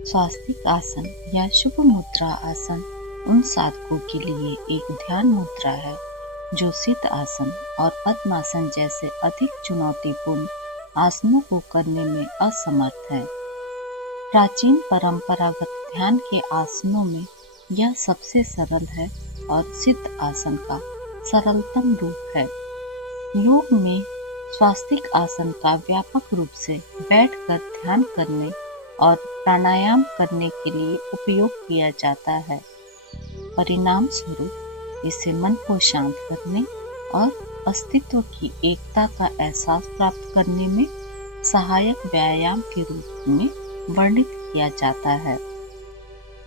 स्वास्तिक आसन या शुभ मुद्रा आसन उन साधकों के लिए एक ध्यान मुद्रा है जो सिद्ध आसन और पद्मासन जैसे अधिक चुनौतीपूर्ण आसनों को करने में असमर्थ है। प्राचीन परंपरागत ध्यान के आसनों में यह सबसे सरल है और सिद्ध आसन का सरलतम रूप है। योग में स्वास्तिक आसन का व्यापक रूप से बैठकर ध्यान करने और प्राणायाम करने के लिए उपयोग किया जाता है। परिणाम स्वरूप इसे मन को शांत करने और अस्तित्व की एकता का एहसास प्राप्त करने में सहायक व्यायाम के रूप में वर्णित किया जाता है।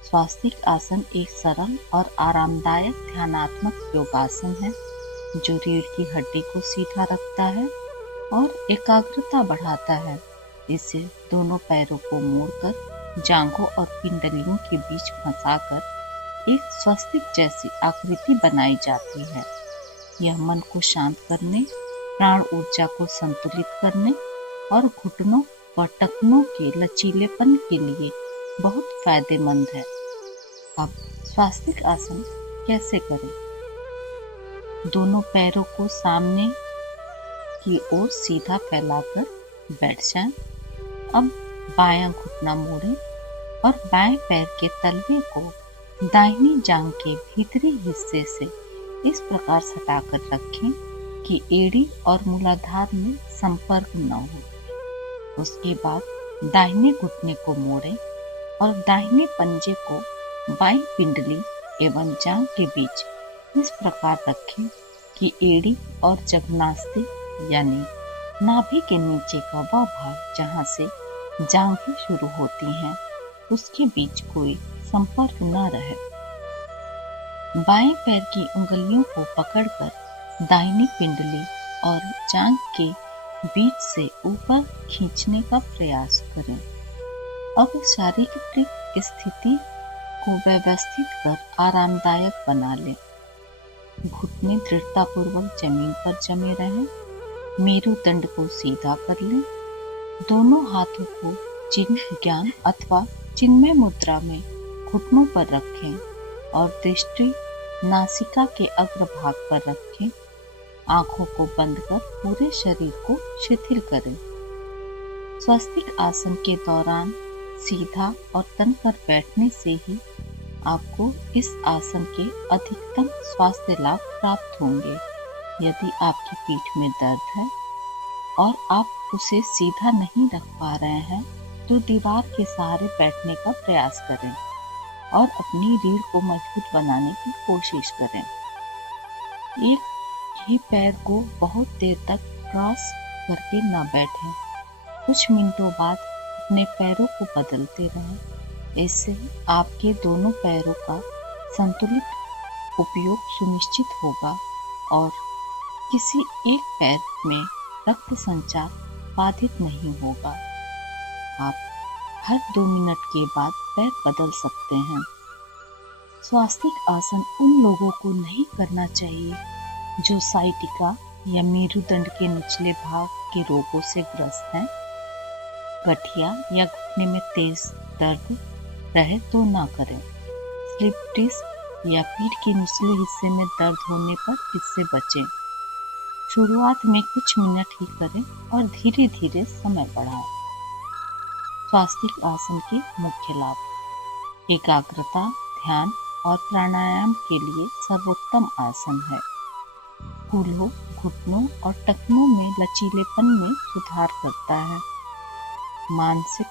स्वास्तिक आसन एक सरल और आरामदायक ध्यानात्मक योगासन है जो रीढ़ की हड्डी को सीधा रखता है और एकाग्रता बढ़ाता है। इससे दोनों पैरों को मोड़कर जांघों और पिंडलियों के बीच फंसाकर एक स्वस्तिक जैसी आकृति बनाई जाती है। यह मन को शांत करने, प्राण ऊर्जा को संतुलित करने और घुटनों व टखनों के लचीलेपन के लिए बहुत फायदेमंद है। अब स्वास्तिक आसन कैसे करें? दोनों पैरों को सामने की ओर सीधा फैलाकर बैठ जाएं। अब बायां घुटना मोड़ें और बाएं पैर के तलवे को दाहिनी जांघ के भीतरी हिस्से से इस प्रकार सटाकर रखें कि एड़ी और मूलाधार में संपर्क न हो। उसके बाद दाहिने घुटने को मोड़ें और दाहिने पंजे को बाईं पिंडली एवं जांघ के बीच इस प्रकार रखें कि एड़ी और जघनास्थि यानी नाभि के नीचे का वह भाग जहाँ से जांघें शुरू होती हैं उसके बीच कोई संपर्क न रहे। बाएं पैर की उंगलियों को पकड़कर दाहिनी पिंडली और जांघ के बीच से ऊपर खींचने का प्रयास करें। अब शारीरिक स्थिति को व्यवस्थित कर आरामदायक बना लें। घुटने दृढ़तापूर्वक जमीन पर जमे रहें। मेरुदंड को सीधा कर लें। दोनों हाथों को चिन्ह ज्ञान अथवा चिन्मय मुद्रा में घुटनों पर रखें और दृष्टि नासिका के अग्रभाग पर रखें। आंखों को बंद कर पूरे शरीर को शिथिल करें। स्वास्तिक आसन के दौरान सीधा और तन पर बैठने से ही आपको इस आसन के अधिकतम स्वास्थ्य लाभ प्राप्त होंगे। यदि आपकी पीठ में दर्द है और आप उसे सीधा नहीं रख पा रहे हैं तो दीवार के सहारे बैठने का प्रयास करें और अपनी रीढ़ को मजबूत बनाने की कोशिश करें। एक ही पैर को बहुत देर तक क्रॉस करके न बैठें। कुछ मिनटों बाद अपने पैरों को बदलते रहें। इससे आपके दोनों पैरों का संतुलित उपयोग सुनिश्चित होगा और किसी एक पैर में रक्त संचार बाधित नहीं होगा। आप हर 2 मिनट के बाद पैर बदल सकते हैं। स्वास्तिक आसन उन लोगों को नहीं करना चाहिए जो साइटिका या मेरुदंड के निचले भाग के रोगों से ग्रस्त हैं। गठिया या घुटने में तेज दर्द रहे तो ना करें। स्लिप डिस्क या पीठ के निचले हिस्से में दर्द होने पर इससे बचें। शुरुआत में कुछ मिनट ही करें और धीरे धीरे समय बढ़ाएं। स्वास्तिक आसन के मुख्य लाभ: एकाग्रता, ध्यान और प्राणायाम के लिए सर्वोत्तम आसन है। कूल्हों, घुटनों और टखनों में लचीलेपन में सुधार करता है। मानसिक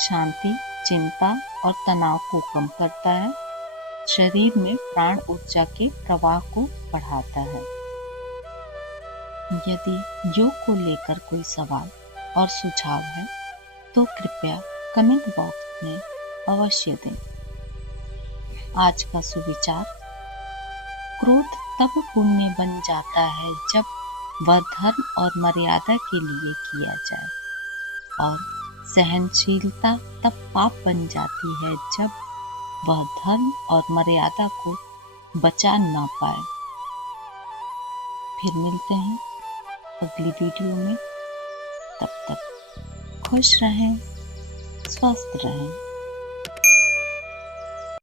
शांति, चिंता और तनाव को कम करता है। शरीर में प्राण ऊर्जा के प्रवाह को बढ़ाता है। यदि योग को लेकर कोई सवाल और सुझाव है तो कृपया कमेंट बॉक्स में अवश्य दें। आज का सुविचार: क्रोध तब पुण्य बन जाता है जब वह धर्म और मर्यादा के लिए किया जाए, और सहनशीलता तब पाप बन जाती है जब वह धर्म और मर्यादा को बचा ना पाए। फिर मिलते हैं अगली वीडियो में। तब तक खुश रहें, स्वस्थ रहें।